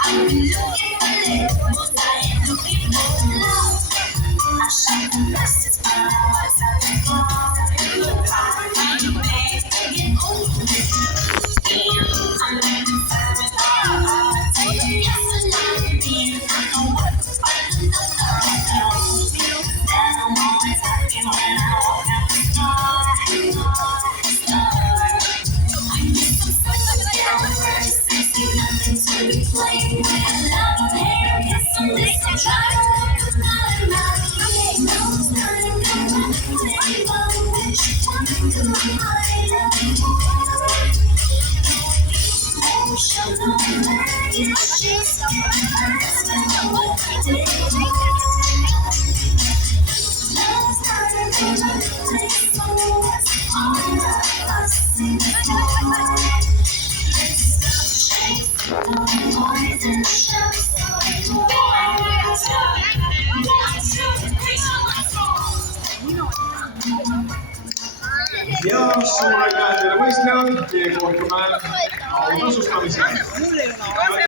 I'm looking for labels, I ain't looking for love. I shot the message, eyes at the bar. I'm begging over this. I'm living service, I take it. Yes, I love me. I know what to find another. And I'm always happy when I walk out the door. I need some fun, see nothing to be playing with. Love, hair, kiss, some days I try to look not enough. No, it's not enough. Think about what you want to my love. Emotional, you she's so perfect. What I did. Love's not enough. Take all of us sing it. Ja, suur aitäh teile võistlejad, teie poolt ka mäng autasustamisel.